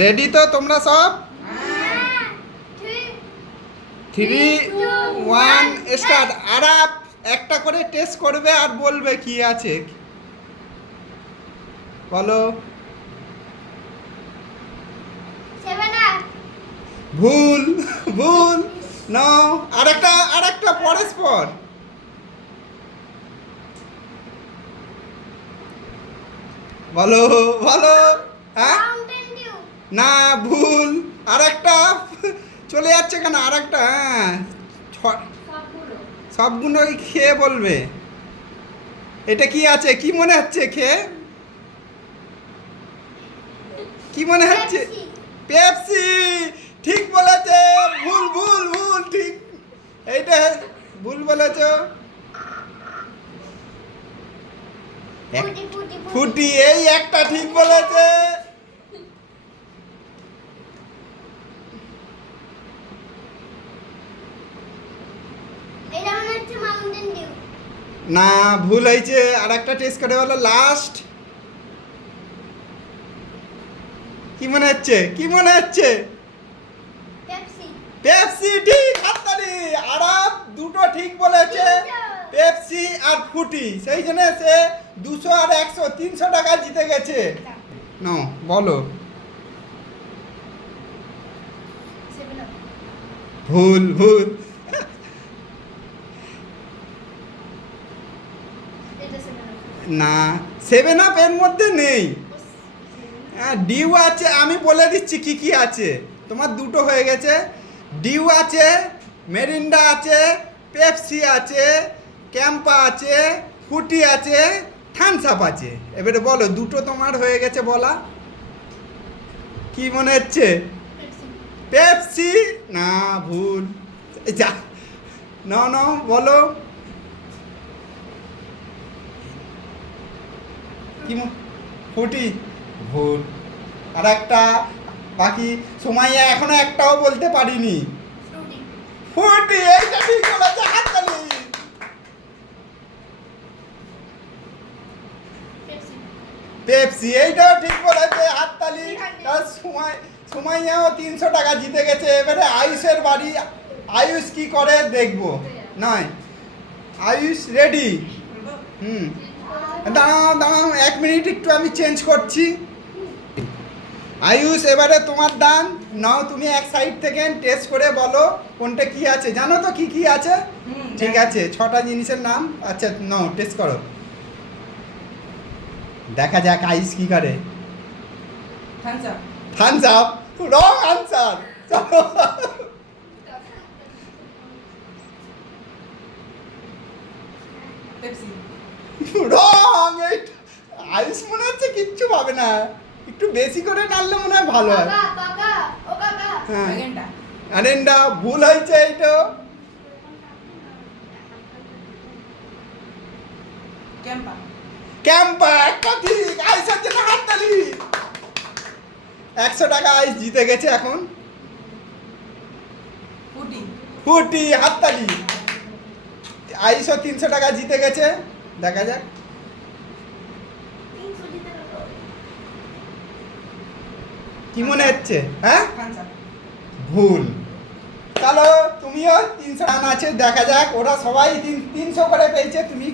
Ready তো তোমরা সব? 3, 2, 1 স্টার্ট। আর একটা করে টেস্ট করবে আর বলবে কি আছে। বলো। ভুল ভুল। নাও আরেকটা পরস্পর। বলো বলো। হ্যাঁ না, ভুল। আরেকটা চলে যাচ্ছে কেন? আরেকটা। হ্যাঁ, সবগুলো খেয়ে বলবে এটা কি আছে। কি মনে হচ্ছে খেয়ে? কি মনে হচ্ছে? পেপসি। ঠিক বলেছে। ভুল ভুল ভুল। ঠিক, এইটা ভুল বলেছ। ফুটি, এই একটা ঠিক বলেছে। না, ভুল হয়েছে। আর একটা টেস্ট করে বলো লাস্ট। কি মনে হচ্ছে? কি মনে হচ্ছে? পেপসি। ঠিক, হাততালি। আরাপ দুটো ঠিক বলেছে। পেপসি আর ফুটি, সেই জন্য সে 200 আর 100 300 টাকা জিতে গেছে। নাও বলো। ভুল ভুল। না, 7 আপ এর মধ্যে নেই। ডিউ আছে, আমি বলে দিচ্ছি কি কি আছে। তোমার দুটো হয়ে গেছে। ডিউ আছে, মেরিন্ডা আছে, পেপসি আছে, ক্যাম্পা আছে, ফুটি আছে, থামস আপ আছে। এবারে বলো, দুটো তোমার হয়ে গেছে বলা। কি মনে হচ্ছে? পেপসি। না, ভুল। যা, না না, বলো। কি ফুটি। ভুল। আর একটা বাকি। সময় এখনো একটাও বলতে পারিনি। ফুটি, এইটা ঠিক বলেছে। হাততালি। পেপসি, এইটাও ঠিক বলেছে। হাততালি। তার সময়ও 300 টাকা জিতে গেছে। এবারে আয়ুষের বাড়ি। আয়ুষ কি করে দেখবো। নয়, আয়ুষ রেডি? দাঁড়াও দাঁড়াও, 1 মিনিট, একটু আমি চেঞ্জ করছি। আয়ুষ, এবারে তোমার দান নাও। তুমি এক সাইড থেকে টেস্ট করে বলো কোনটা কি আছে। জানো তো কি কি আছে? ঠিক আছে, 6টা জিনিসের নাম। আচ্ছা নাও, টেস্ট করো। দেখা যাক আয়ুষ কি করে। Thumbs up. Wrong answer. Wrong. Ayush মনে হচ্ছে কিচ্ছু পাবে না। একটু বেশি করে টানলে মনে হয় ভালো হয়। হ্যাঁ, আরেন্ডা। ভুল হয়েছে এইটা। ক্যাম্পা একটা ঠিক। আয়ুষের জন্য হাততালি। 100 টাকা আয়ুষ জিতে গেছে এখন। ফুটি, হাততালি। আয়ুষও 300 টাকা জিতে গেছে। দেখা যাক। কি মনে হচ্ছে? হ্যাঁ, ভুল। চলো, তুমিও 300 টাকা আছে। দেখা যাক, ওরা সবাই 300 করে পেয়েছে। তুমি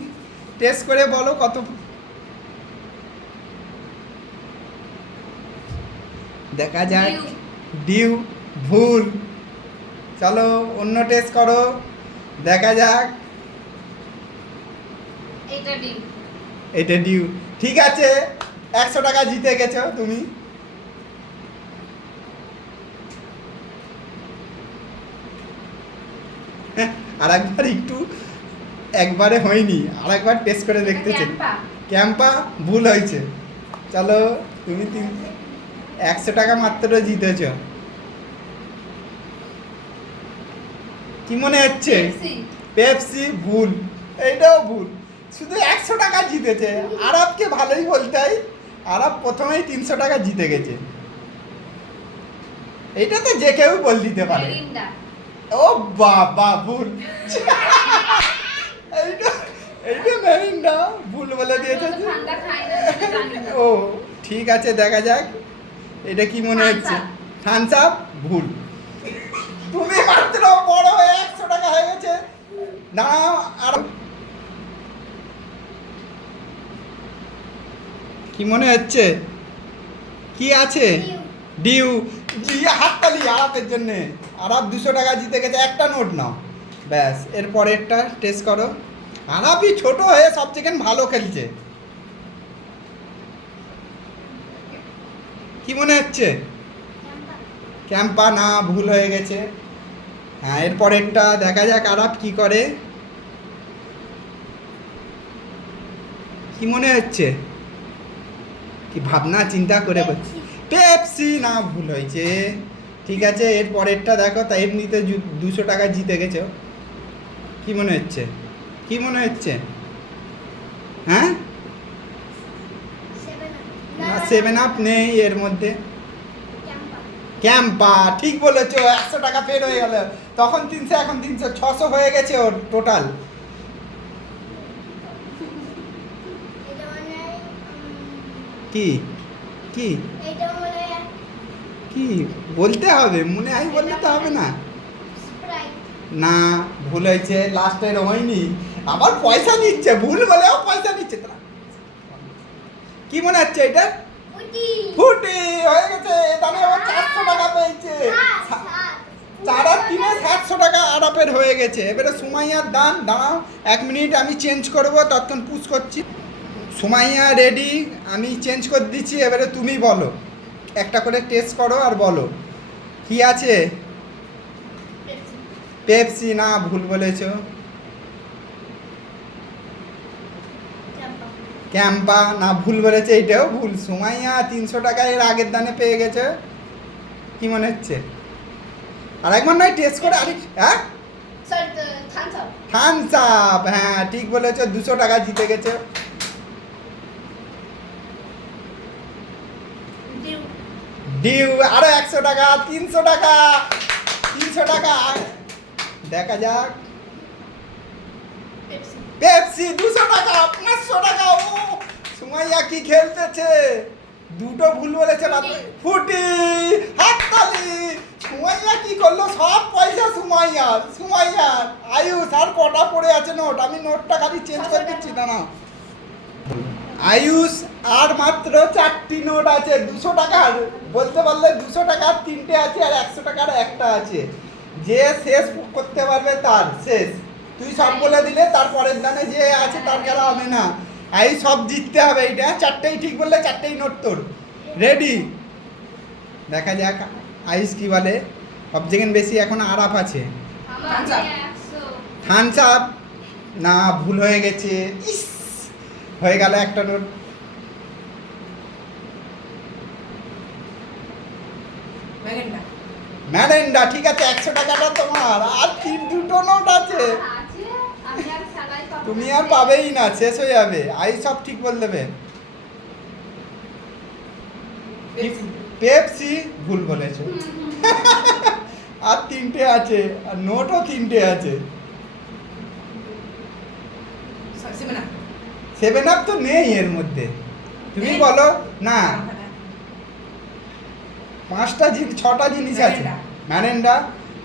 টেস্ট করে বলো কত। দেখা যাক। ডিউ। ভুল। চলো অন্য টেস্ট করো। দেখা যাক। এটা ডিউ। ঠিক আছে, 100 টাকা জিতে গেছো তুমি। আর একবার একটু, একবারে হয়নি, আর একবার টেস্ট করে দেখতে চাই। ক্যাম্পা। ভুল হয়েছে। চলো, তুমি 100 টাকা মাত্র জিতেছ। কি মনে হচ্ছে? পেপসি। ভুল। এইটাও ভুল। শুধু 100 টাকা জিতেছে। আরবকে ভালোই বলতে হয়। আরব প্রথমেই 300 টাকা জিতে গেছে। এইটা তো যে কেউ বল দিতে পারে। ও বাবা, ভুল। এইটা মেরিন্ডা। ভুল বলে দিয়েছে। ও ঠিক আছে, দেখা যাক। এটা কি মনে হচ্ছে? থামস আপ ভুল। তুমি মাত্র বড় হয়ে 100 টাকা হয়ে গেছে। দাঁড়াও আর কি মনে হচ্ছে? কি আছে? ডিউ। হাততালি আরাপের জন্যে। আরাপ 200 টাকা জিতে গেছে, একটা নোট নাও ব্যাস। এর পরেরটা টেস্ট করো। আরাপই ছোট হয়ে সব থেকে ভালো খেলছে। কি মনে হচ্ছে? ক্যাম্পা না, ভুল হয়ে গেছে। হ্যাঁ, এর পরেরটা দেখা যাক আরাপ কি করে। কি মনে হচ্ছে? কি ভাবনা চিন্তা করে বলছি। পেপসি না, ভুল হয়েছে। ঠিক আছে, এর পরেরটা দেখো। তা এমনিতে 200 টাকা জিতে গেছো। কি মনে হচ্ছে? কি মনে হচ্ছে? হ্যাঁ, না 7 আপ নেই এর মধ্যে। ক্যাম্পা, ঠিক বলেছো। 100 টাকা ফের হয়ে গেল। তখন 300, এখন 300, 600 হয়ে গেছে ওর টোটাল। কি কি কি বলতে হবে? মনে হয় বললে তো হবে না। না, ভুল হয়েছে। লাস্টের হয়নি, আবার পয়সা নিচ্ছে। ভুল বলেও পয়সা নিচ্ছে। কি মনে হচ্ছে এটা? ফুটি হয়ে গেছে। তাহলে ও 400 টাকা পেয়েছে। 4 আর 3 700 টাকা আরাপের হয়ে গেছে। এবারে সুমাইয়ার দান। দাঁড়াও 1 মিনিট, আমি চেঞ্জ করবো, ততক্ষণ পুশ করছি। সুমাইয়া রেডি, আমি চেঞ্জ করে দিচ্ছি। এবারে তুমি বলো, একটা করে টেস্ট করো আর বলো কি আছে। পেপসি না, ভুল বলেছো। ক্যাম্পা না, ভুল বলেছে। এইটাও ভুল। সুমাইয়া 300 টাকা এর আগের দানে পেয়ে গেছে। কি মনে হচ্ছে? আর একবার নয় টেস্ট করে আরে। হ্যাঁ, থামস আপ। হ্যাঁ, ঠিক বলেছো। 200 টাকা জিতে গেছে। ডিউ আরো 100 টাকা, 300 টাকা, 300 টাকা। দেখা যাক। পেপসি 200 টাকা, 500 টাকা। ও সুমাইয়া কি খেলতেছে। দুটো ভুল বলেছে। ফুটি, হাততালি। সুমাইয়া কি করলো? সব পয়সা সুমাইয়ার। সুমাইয়ার। আয়ুষ আর কটা পড়ে আছে নোট? আমি নোটটা খালি চেঞ্জ করে দিচ্ছি। না না, আয়ুষ আর মাত্র 4টি নোট আছে 200 টাকার। বলতে পারলে 200 টাকার 3টে আছে, আর 100 টাকার একটা আছে। যে শেষ করতে পারবে তার শেষ। তুই সব বলে দিলে তারপরের দানে যে আছে তার খেলা হবে না। আয়ুষ সব জিততে হবে। এইটা 4টেই ঠিক বললে 4টেই নোট তোর। রেডি? দেখা যাক আয়ুষ কি বলে। সব থেকে বেশি এখন আরাপ আছে। থামস আপ না, ভুল হয়ে গেছে। ইস, হয়ে গেল একটা নোট। ম্যারেন্ডা, ঠিক আছে। 100 টাকাটা তোমার। আর 2টো নোট আছে। তুমি আর পাবেই না, শেষ হয়ে যাবে। আই সব ঠিক বল দেবে। পেপসি ভুল বলেছো। আর 3টে আছে, আর নোটও 3টে আছে। 7 আপ তো নেই এর মধ্যে। তুমি বলো না। 6টা জিনিস আছে। ম্যারেন্ডা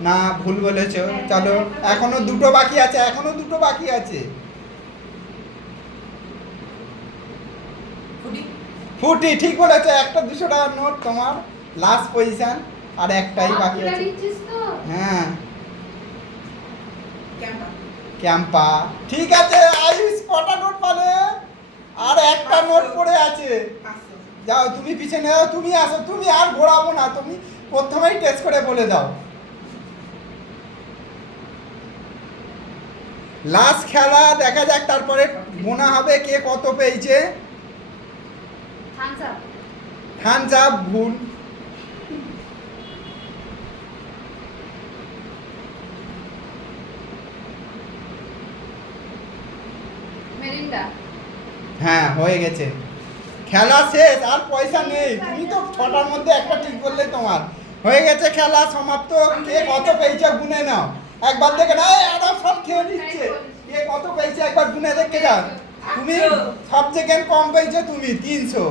না, ভুল বলেছো। চলো, এখনো 2টো বাকি আছে। এখনো 2টো বাকি আছে। ফুটি, ঠিক বলেছো। একটা 200 টাকার নোট তোমার লাস্ট পজিশন। আর একটাই বাকি আছে। হ্যাঁ, ক্যাম্পা। ঠিক আছে, আয়ুষ কটা নোট পালে? আর একটা নোট পড়ে আছে। যাও তুমি পিছনে যাও। তুমি আসো, তুমি আর ঘোরাবো না। তুমি প্রথমেই টেস্ট করে বলে দাও। লাস্ট খেলা, দেখা যাক তারপরে গোনা হবে কে কত পেয়েছে। থামস আপ ভুল। হ্যাঁ, হয়ে গেছে। খেলা শেষ, আর পয়সা নেই। তুমি তো 6টার মধ্যে একটা ঠিক বললে তোমার হয়ে গেছে। খেলা সমাপ্ত। কে কত পেয়েছে গুনে নাও। একবার দেখে না, আরো সব খেয়ে নিচ্ছে। কে কত পেয়েছে একবার গুনে দেখে যাও। তুমি সব থেকে কম পেয়েছো তুমি 300।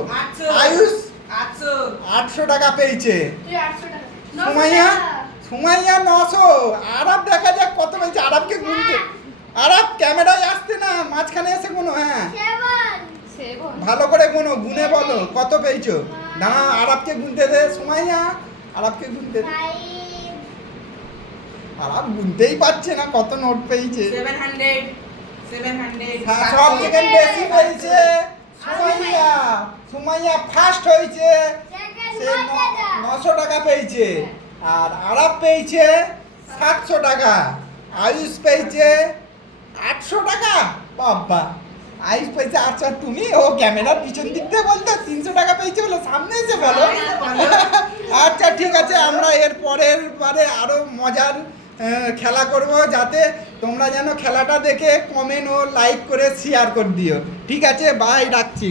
আয়ুষ 800 টাকা পেয়েছে। তুই 800 টাকা। সুমাইয়া সুমাইয়া 900। আরব দেখা যাক কত পেয়েছে। আরবকে গুনতে, আরব ক্যামেরায় আসতে না, মাঝখানে এসে গুনো। হ্যাঁ 7 ভালো করে গুনো, গুনে বলো কত পেয়েছো। দাঁড়া আরবকে গুনতে দে। সুমাইয়া আরবকে গুনতে দে। 5 আরব গুনতেই পারছে না কত নোট পেয়েছে। 700 হ্যাঁ সব থেকে বেশি পেয়েছে সুমাইয়া। সুমাইয়া ফার্স্ট হয়েছে, সে 900 টাকা পেয়েছে। আর আরব পেয়েছে 700 টাকা। আয়ুষ পেয়েছে 800 টাকা। বাবা আয়ুষ পেয়েছে 800। তুমি ও ক্যামেরার পিছন দিক দিয়ে বলতে 300 টাকা পেয়েছে বলে সামনে এসে বলো। আচ্ছা ঠিক আছে, আমরা এর পরের বারে আরো মজার খেলা করব, যাতে তোমরা যেন খেলাটা দেখে কমেন্ট ও লাইক করে শেয়ার করে দিও। ঠিক আছে, বাই, রাখছি।